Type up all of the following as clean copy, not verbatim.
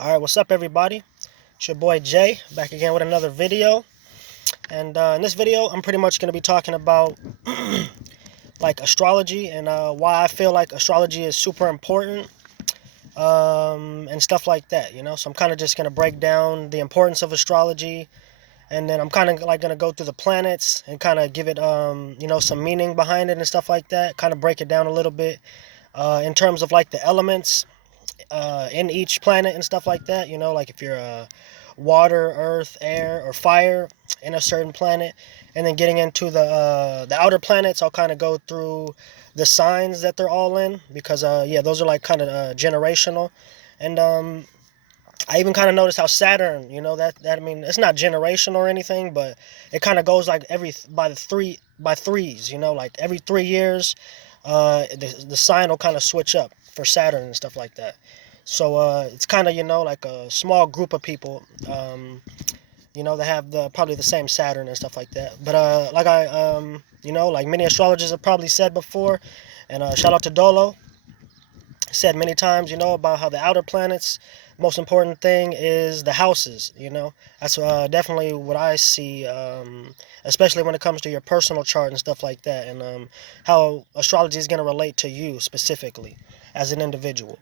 Alright, what's up everybody? It's your boy Jay, back again with another video. And in this video, I'm pretty much going to be talking about like astrology and why I feel like astrology is super important and stuff like that, you know. So I'm kind of just going to break down the importance of astrology, and then I'm kind of like going to go through the planets and kind of give it, some meaning behind it and stuff like that. Kind of break it down a little bit in terms of like the elements in each planet and stuff like that. You know, like if you're water, earth, air, or fire in a certain planet, and then getting into the outer planets, I'll kind of go through the signs that they're all in, because yeah, those are like kind of generational. And I even kind of noticed how Saturn, you know, that I mean, it's not generational or anything, but it kind of goes like by threes, you know, like every 3 years, the sign will kind of switch up for Saturn and stuff like that. So it's kind of, you know, like a small group of people, that have probably the same Saturn and stuff like that. But like many astrologers have probably said before, and shout out to Dolo, said many times, you know, about how the outer planets, most important thing is the houses, you know. That's definitely what I see, especially when it comes to your personal chart and stuff like that, and how astrology is going to relate to you specifically as an individual.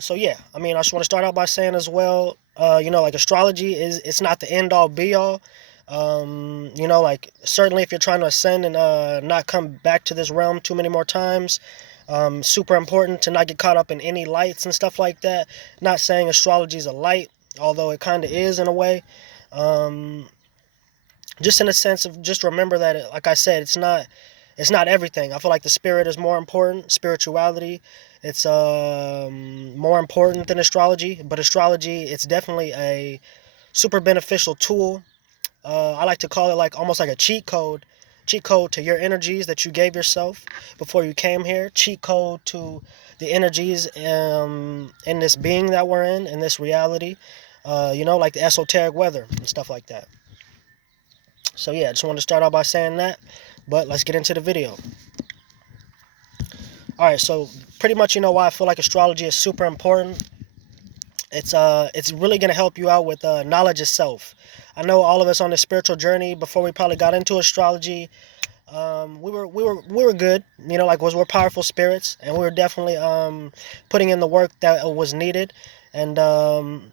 So yeah, I mean, I just want to start out by saying as well, like astrology it's not the end all be all. Like certainly if you're trying to ascend and not come back to this realm too many more times, super important to not get caught up in any lights and stuff like that. Not saying astrology is a light, although it kind of is in a way. Just in a sense of just remember that, like I said, it's not everything. I feel like the spirit is more important. Spirituality, it's more important than astrology. But astrology, it's definitely a super beneficial tool. I like to call it like almost like a cheat code to your energies that you gave yourself before you came here. Cheat code to the energies in this being that we're in this reality. Like the esoteric weather and stuff like that. So yeah, I just wanted to start out by saying that. But let's get into the video. Alright, so pretty much you know why I feel like astrology is super important. It's really gonna help you out with knowledge itself. I know all of us on this spiritual journey before we probably got into astrology, we were good, you know, like we're powerful spirits, and we were definitely putting in the work that was needed, and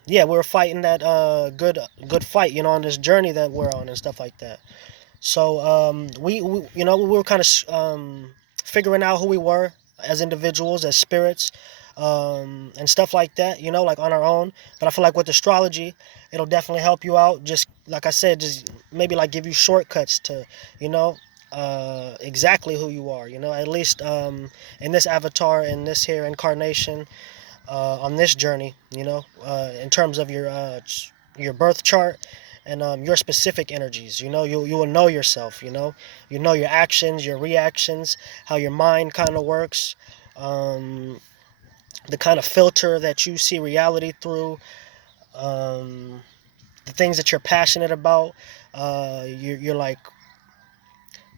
yeah, we were fighting that good fight, you know, on this journey that we're on and stuff like that. So we were kind of figuring out who we were as individuals, as spirits, and stuff like that, you know, like on our own. But I feel like with astrology, it'll definitely help you out. Just like I said, just maybe like give you shortcuts to, you know, exactly who you are, you know, at least in this avatar, in this here incarnation, on this journey, you know, in terms of your birth chart and your specific energies. You know, you will know yourself. You know your actions, your reactions, how your mind kind of works, the kind of filter that you see reality through, the things that you're passionate about. You're like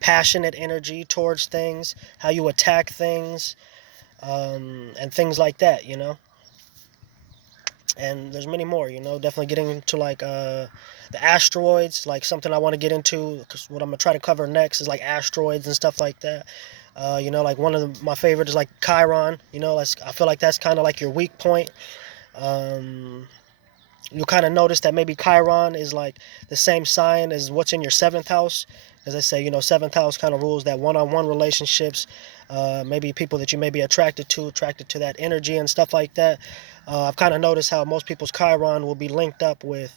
passionate energy towards things, how you attack things, and things like that. You know. And there's many more, you know, definitely getting into like the asteroids, like something I want to get into, because what I'm gonna try to cover next is like asteroids and stuff like that. Like one of my favorites is like Chiron. You know, I feel like that's kind of like your weak point. You'll kind of notice that maybe Chiron is like the same sign as what's in your seventh house. As I say, you know, seventh house kind of rules that one-on-one relationships, maybe people that you may be attracted to that energy and stuff like that. I've kind of noticed how most people's Chiron will be linked up with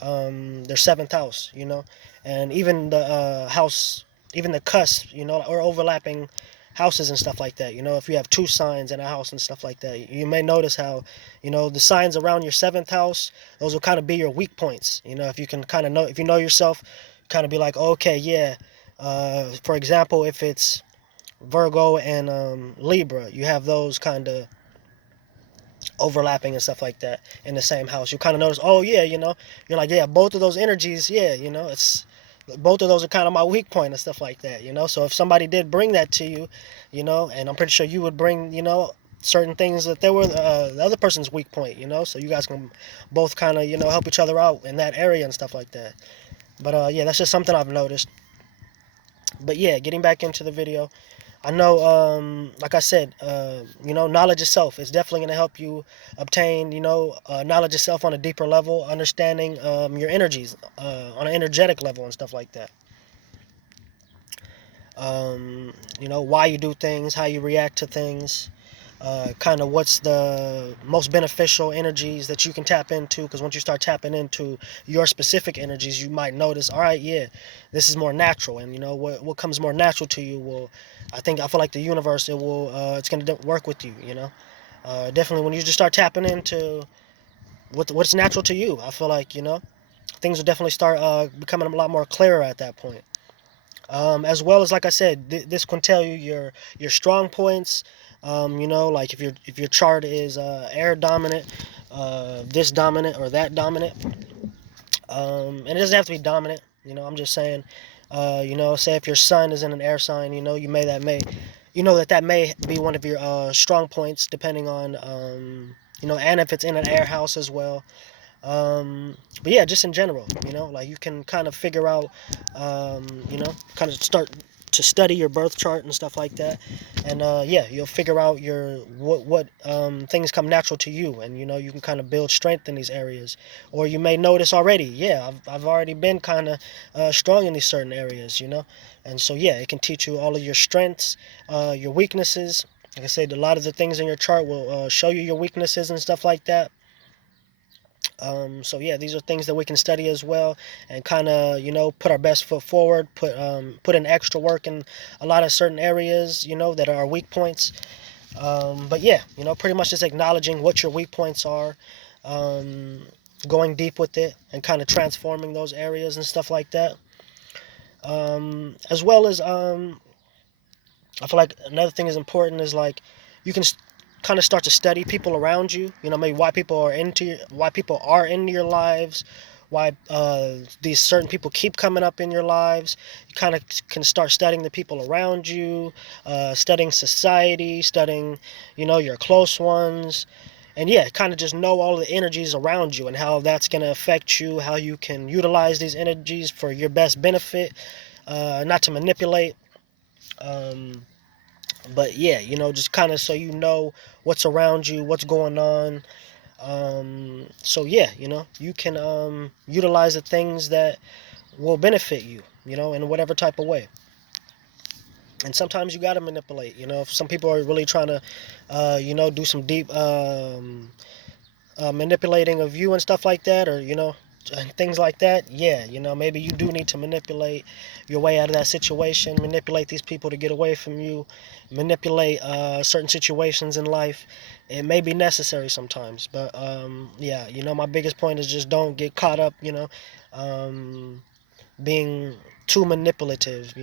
their seventh house, you know, and even the house, even the cusp, you know, or overlapping houses and stuff like that. You know, if you have two signs in a house and stuff like that, you may notice how, you know, the signs around your seventh house, those will kind of be your weak points. You know, if you can kind of know, if you know yourself, kind of be like, okay, yeah. For example, if it's Virgo and Libra, you have those kind of overlapping and stuff like that in the same house. You kind of notice, oh yeah, you know, you're like, yeah, both of those energies, yeah, you know, it's both of those are kind of my weak point and stuff like that, you know. So if somebody did bring that to you, you know, and I'm pretty sure you would bring, you know, certain things that they were the other person's weak point, so you guys can both kind of, help each other out in that area and stuff like that. But yeah, that's just something I've noticed. But yeah, getting back into the video, I know, like I said, knowledge itself is definitely going to help you obtain, knowledge itself on a deeper level, understanding your energies on an energetic level and stuff like that. Why you do things, how you react to things, kind of what's the most beneficial energies that you can tap into, because once you start tapping into your specific energies, you might notice, all right, yeah, this is more natural. And what comes more natural to you will, I feel like the universe, it's going to work with you. Definitely when you just start tapping into what's natural to you, I feel like things will definitely start becoming a lot more clearer at that point. As well as, like I said, this can tell you your strong points. Like if your chart is air dominant, this dominant or that dominant, and it doesn't have to be dominant. I'm just saying, say if your sun is in an air sign, that may be one of your strong points, depending on, and if it's in an air house as well. But yeah, just in general, like you can kind of figure out, kind of start to study your birth chart and stuff like that, and yeah, you'll figure out what things come natural to you, and you can kind of build strength in these areas, or you may notice already, yeah, I've already been kind of strong in these certain areas, and so yeah, it can teach you all of your strengths, your weaknesses. Like I said, a lot of the things in your chart will show you your weaknesses and stuff like that. So yeah, these are things that we can study as well, and kind of put our best foot forward, put in extra work in a lot of certain areas that are our weak points. But yeah, pretty much just acknowledging what your weak points are, um, going deep with it, and kind of transforming those areas and stuff like that. As well as I feel like another thing is important is like you can kind of start to study people around you. Maybe why people are in your lives, why these certain people keep coming up in your lives. You kind of can start studying the people around you, studying society, studying your close ones. And yeah, kind of just know all the energies around you and how that's going to affect you, how you can utilize these energies for your best benefit, not to manipulate. Um, but yeah, just kind of so what's around you, what's going on. So yeah, you can utilize the things that will benefit you, in whatever type of way. And sometimes you got to manipulate, if some people are really trying to, do some deep manipulating of you and stuff like that, or and things like that. Yeah, maybe you do need to manipulate your way out of that situation, manipulate these people to get away from you, manipulate certain situations in life. It may be necessary sometimes, but yeah, my biggest point is just don't get caught up, um, being too manipulative,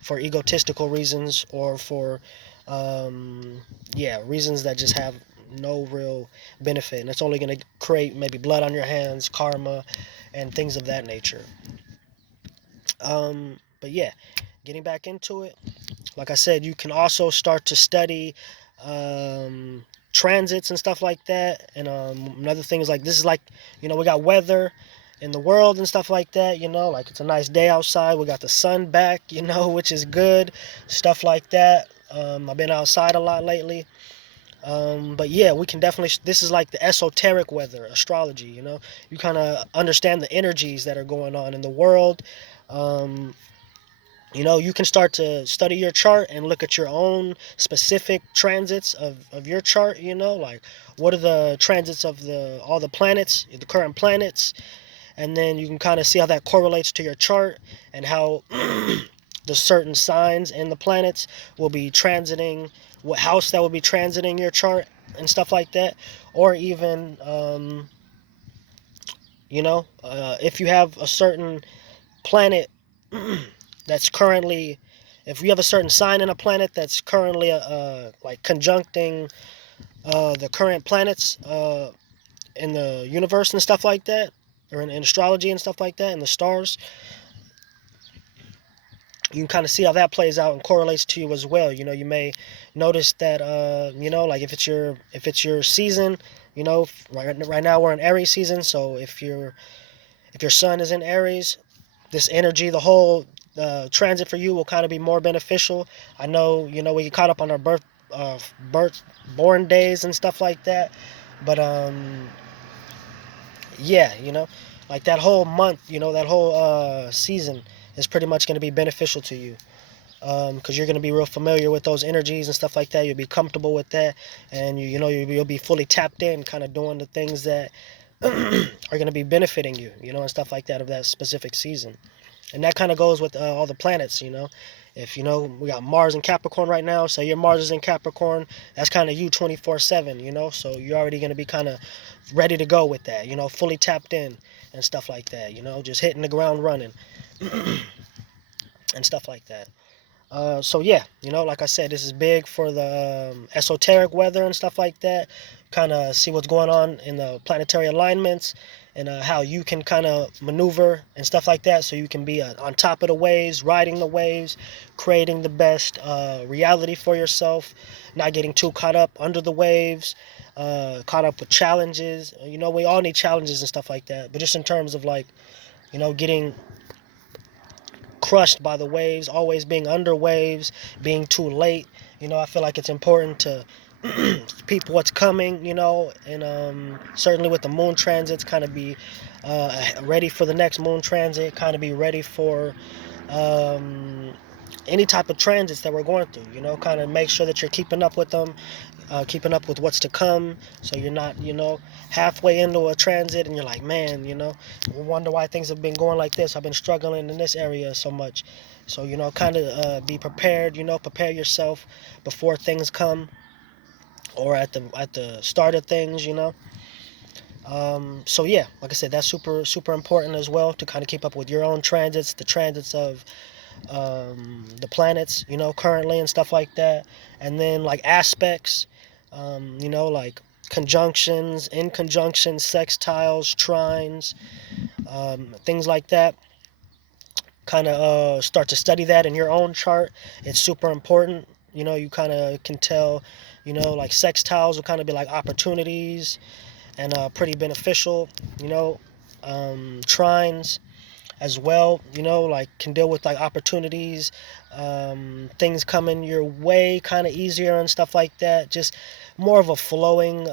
for egotistical reasons, or for yeah, reasons that just have no real benefit, and it's only going to create maybe blood on your hands, karma, and things of that nature. But yeah, getting back into it, like I said, you can also start to study transits and stuff like that. And another thing is, like, this is like, we got weather in the world and stuff like that, like it's a nice day outside, we got the sun back, which is good, stuff like that. I've been outside a lot lately. But yeah, we can definitely, this is like the esoteric weather, astrology, you kind of understand the energies that are going on in the world. Um, you can start to study your chart and look at your own specific transits of your chart, like what are the transits of all the planets, the current planets, and then you can kind of see how that correlates to your chart, and how the certain signs in the planets will be transiting, what house that will be transiting your chart and stuff like that. Or even if you have a certain planet that's currently, if you have a certain sign in a planet that's currently like conjuncting the current planets in the universe and stuff like that, or in astrology and stuff like that, in the stars, you can kind of see how that plays out and correlates to you as well. You may notice that like if it's your season, right now we're in Aries season. So if your sun is in Aries, this energy, the whole transit for you will kind of be more beneficial. I know, we get caught up on our born days and stuff like that, but yeah, like that whole month, that whole season is pretty much going to be beneficial to you, because you're going to be real familiar with those energies and stuff like that. You'll be comfortable with that, and you'll be fully tapped in, kind of doing the things that are going to be benefiting you, and stuff like that of that specific season. And that kind of goes with all the planets. If we got Mars in Capricorn right now, so your Mars is in Capricorn, that's kind of you 24/7. So you're already going to be kind of ready to go with that, fully tapped in and stuff like that, just hitting the ground running and stuff like that. So yeah, like I said, this is big for the esoteric weather and stuff like that. Kind of see what's going on in the planetary alignments, and how you can kind of maneuver and stuff like that, so you can be on top of the waves, riding the waves, creating the best reality for yourself, not getting too caught up under the waves, caught up with challenges. We all need challenges and stuff like that, but just in terms of like, getting crushed by the waves, always being under waves, being too late. I feel like it's important to peep what's coming, and certainly with the moon transits, kind of be ready for the next moon transit, kind of be ready for any type of transits that we're going through, kind of make sure that you're keeping up with them, keeping up with what's to come, so you're not, halfway into a transit and you're like, man, wonder why things have been going like this. I've been struggling in this area so much. So, kind of be prepared, prepare yourself before things come, or at the start of things. So yeah, like I said, that's super super important as well, to kind of keep up with your own transits, the transits of the planets, currently and stuff like that. And then like aspects, like conjunctions, inconjunctions, sextiles, trines, things like that. Kind of start to study that in your own chart. It's super important. You kind of can tell, like sextiles will kind of be like opportunities, and pretty beneficial. Trines as well, like can deal with like opportunities, things coming your way kind of easier and stuff like that. Just more of a flowing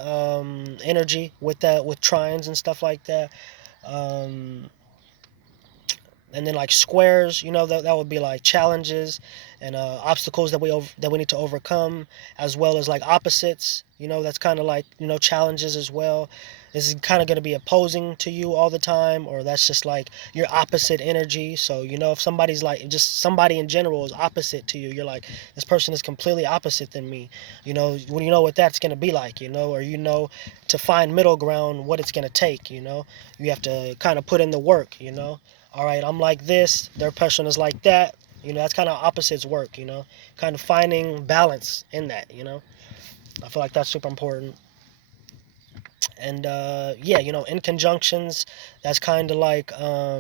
energy with that, with trines and stuff like that. And then like squares, that would be like challenges and obstacles that we need to overcome, as well as like opposites. That's kind of like, challenges as well. This is kind of going to be opposing to you all the time, or that's just like your opposite energy. So if somebody's like, just somebody in general is opposite to you, you're like, this person is completely opposite than me. When you know what that's going to be like, or to find middle ground, what it's going to take. You have to kind of put in the work. All right, I'm like this, their person is like that. That's kind of opposites work, kind of finding balance in that. I feel like that's super important. And yeah, in conjunctions, that's kind of like, I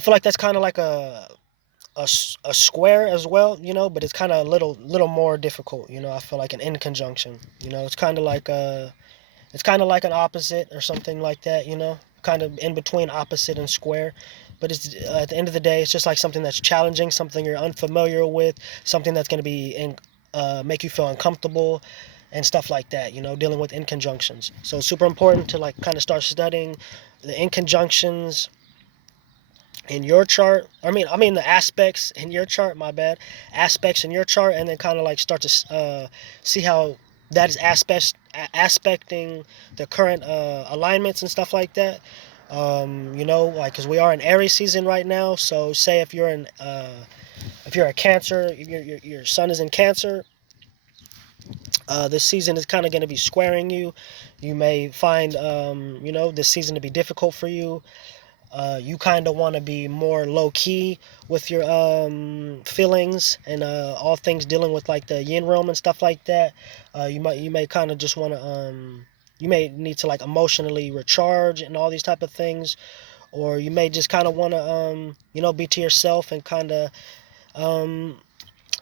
feel like that's kind of like a square as well, but it's kind of a little more difficult. I feel like an in conjunction, it's kind of like an opposite or something like that, kind of in between opposite and square. But it's, at the end of the day, it's just like something that's challenging, something you're unfamiliar with, something that's going to be make you feel uncomfortable and stuff like that, dealing with inconjunctions. So it's super important to like kind of start studying the inconjunctions in your chart. I mean the aspects in your chart, my bad. Aspects in your chart, and then kind of like start to see how that is aspecting the current alignments and stuff like that. Like, because we are in Aries season right now. So say if you're a Cancer, your sun is in Cancer, this season is kind of going to be squaring you. You may find this season to be difficult for you. You kind of want to be more low-key with your feelings and all things dealing with like the yin realm and stuff like that. You may kind of just want to you may need to like emotionally recharge and all these type of things, or you may just kind of want to, be to yourself and kind of, um,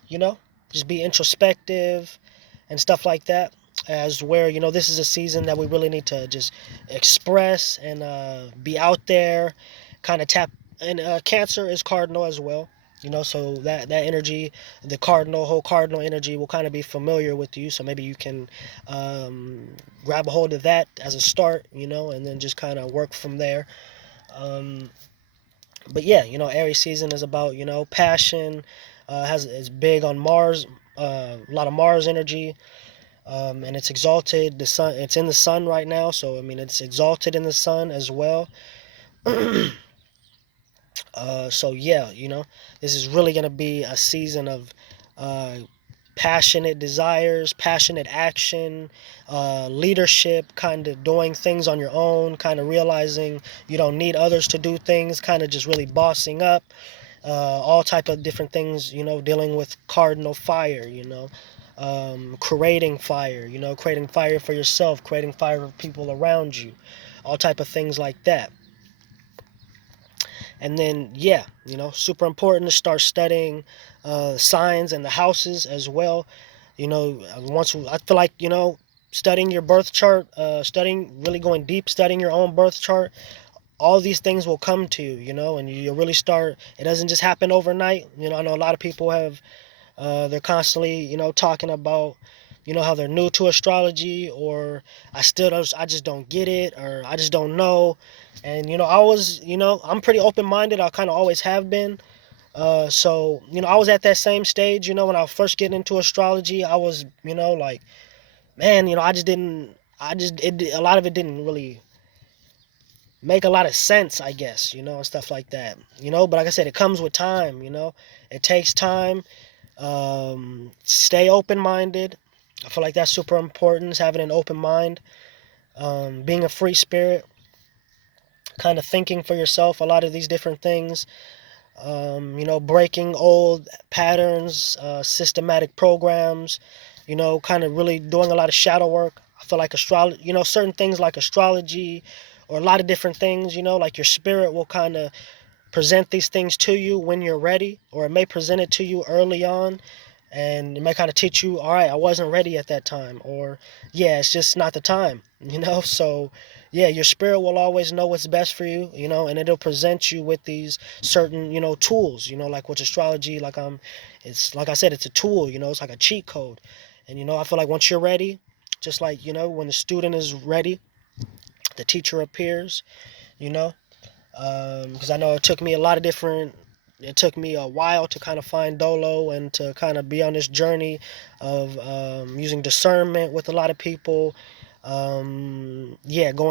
you know, just be introspective and stuff like that. As where, this is a season that we really need to just express and be out there, kind of tap. And Cancer is cardinal as well. So that energy, the whole cardinal energy will kind of be familiar with you. So maybe you can grab a hold of that as a start, and then just kind of work from there. Um, but yeah, Aries season is about, passion. Is big on Mars, a lot of Mars energy, and it's exalted. The sun, it's in the sun right now, so I mean, it's exalted in the sun as well. So yeah, this is really gonna be a season of uh, passionate desires, passionate action, leadership, kind of doing things on your own, kind of realizing you don't need others to do things, kind of just really bossing up, all type of different things, dealing with cardinal fire, creating fire for yourself, creating fire for people around you, all type of things like that. And then, yeah, super important to start studying signs and the houses as well. Once I feel like, studying your birth chart, really going deep, studying your own birth chart, all these things will come to you, and you'll really start. It doesn't just happen overnight. I know a lot of people they're constantly, talking about, how they're new to astrology, or I just don't get it, or I just don't know. And, I'm pretty open-minded. I kind of always have been. So, I was at that same stage, when I was first getting into astrology. I was, like, man, a lot of it didn't really make a lot of sense, I guess, and stuff like that, but like I said, it comes with time, it takes time. Stay open-minded. I feel like that's super important, is having an open mind, being a free spirit, kind of thinking for yourself a lot of these different things, breaking old patterns, systematic programs, kind of really doing a lot of shadow work. I feel like astrology, certain things like astrology, or a lot of different things, like your spirit will kind of present these things to you when you're ready, or it may present it to you early on, and it may kind of teach you, all right, I wasn't ready at that time, or yeah, it's just not the time, so yeah, your spirit will always know what's best for you, and it'll present you with these certain, tools, like with astrology, it's like I said, it's a tool, it's like a cheat code. And I feel like once you're ready, just like, when the student is ready, the teacher appears, you know because I know it took me a while to kind of find Dolo, and to kind of be on this journey of using discernment with a lot of people. Going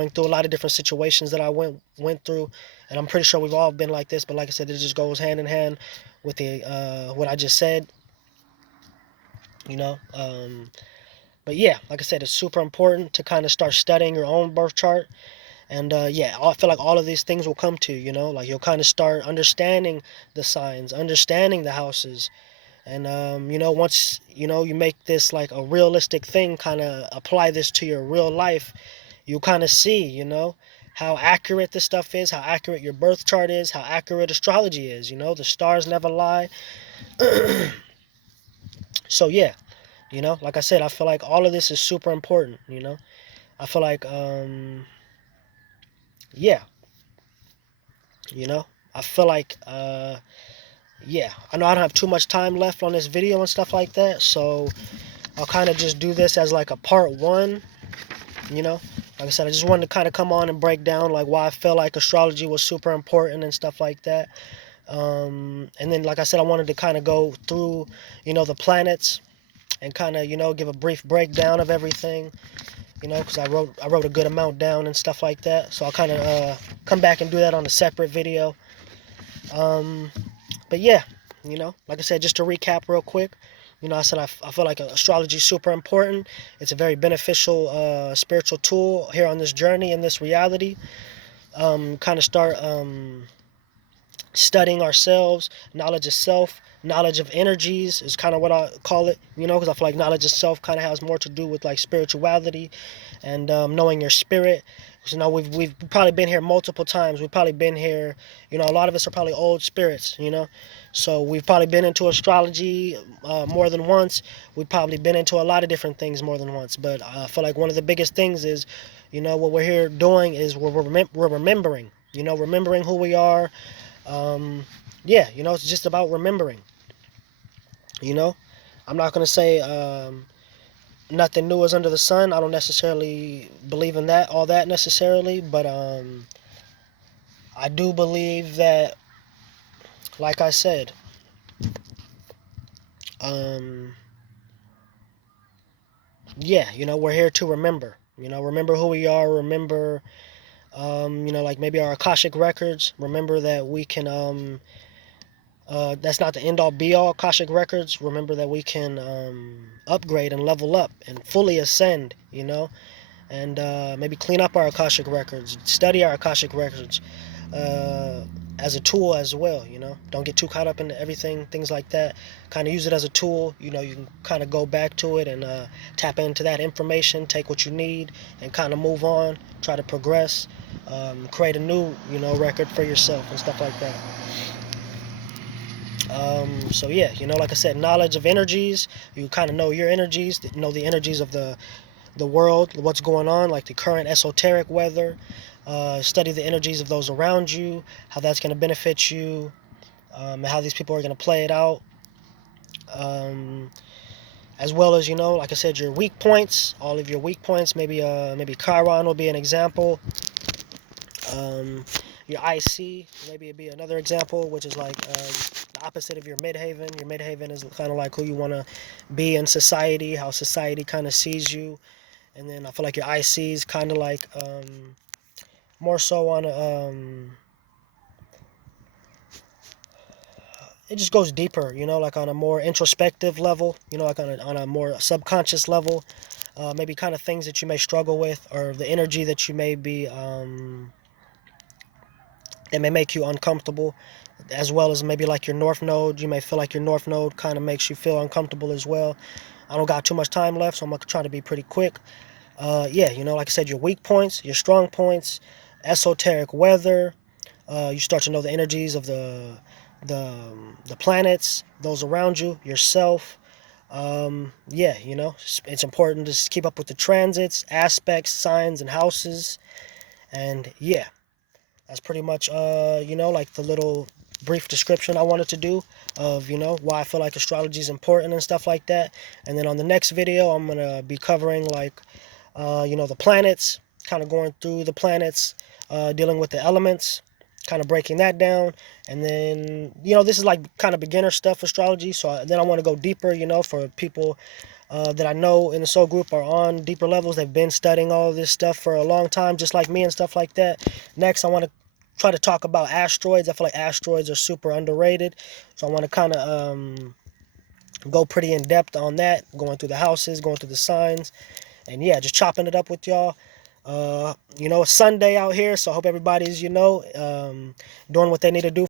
through a lot of different situations that I went through, and I'm pretty sure we've all been like this. But like I said, it just goes hand in hand with the what I just said. You know. But yeah, like I said, it's super important to kind of start studying your own birth chart. And I feel like all of these things will come to you, like you'll kind of start understanding the signs, understanding the houses. And, once, you make this like a realistic thing, kind of apply this to your real life, you kind of see, how accurate this stuff is, how accurate your birth chart is, how accurate astrology is. The stars never lie. So, yeah, like I said, I feel like all of this is super important, I feel like, yeah, I feel like, I know I don't have too much time left on this video and stuff like that, so I'll kind of just do this as like a part one, like I said, I just wanted to kind of come on and break down like why I feel like astrology was super important and stuff like that. And then, like I said, I wanted to kind of go through, the planets, and kind of, give a brief breakdown of everything, because I wrote a good amount down and stuff like that. So I'll kind of come back and do that on a separate video. But yeah, like I said, just to recap real quick, I said I feel like astrology is super important. It's a very beneficial spiritual tool here on this journey, in this reality. Kind of start studying ourselves, knowledge of self, knowledge of energies is kind of what I call it, because I feel like knowledge itself kind of has more to do with like spirituality and knowing your spirit. We've probably been here multiple times. We've probably been here, a lot of us are probably old spirits, so we've probably been into astrology more than once. We've probably been into a lot of different things more than once. But I feel like one of the biggest things is, what we're here doing is we're remembering, remembering who we are. Yeah, it's just about remembering. I'm not going to say nothing new is under the sun. I don't necessarily believe in that, all that necessarily, but I do believe that, like I said, um, yeah, we're here to remember. Remember who we are. Remember, like maybe our Akashic records. Remember that we can. That's not the end all be all. Akashic records. Remember that we can upgrade and level up and fully ascend. And maybe clean up our Akashic records. Study our Akashic records. As a tool as well, don't get too caught up in everything, things like that. Kind of use it as a tool. You can kind of go back to it and tap into that information, take what you need, and kind of move on, try to progress, create a new record for yourself and stuff like that. So yeah, like I said, knowledge of energies. You kind of know your energies, know the energies of the world, what's going on, like the current esoteric weather. Study the energies of those around you, how that's going to benefit you, and how these people are going to play it out. As well as, like I said, your weak points, all of your weak points. Maybe Chiron will be an example. Your IC, maybe it'd be another example, which is like the opposite of your midhaven. Your midhaven is kind of like who you want to be in society, how society kind of sees you. And then I feel like your IC is kind of like more so on it just goes deeper, like on a more introspective level, like on a more subconscious level. Maybe kind of things that you may struggle with, or the energy that you may be that may make you uncomfortable, as well as maybe like your north node. You may feel like your north node kind of makes you feel uncomfortable as well. I don't got too much time left, so I'm gonna try to be pretty quick. Yeah, like I said, your weak points, your strong points, esoteric weather. You start to know the energies of the planets, those around you, yourself. Yeah, it's important to keep up with the transits, aspects, signs, and houses. And yeah, that's pretty much like the little brief description I wanted to do of why I feel like astrology is important and stuff like that. And then on the next video, I'm gonna be covering like the planets, kind of going through the planets, dealing with the elements, kind of breaking that down. And then this is like kind of beginner stuff, astrology. So then I want to go deeper, for people that I know in the soul group are on deeper levels. They've been studying all of this stuff for a long time, just like me and stuff like that. Next, I want to try to talk about asteroids. I feel like asteroids are super underrated, so I want to kind of go pretty in depth on that, going through the houses, going through the signs, and yeah, just chopping it up with y'all. It's Sunday out here, so I hope everybody's doing what they need to do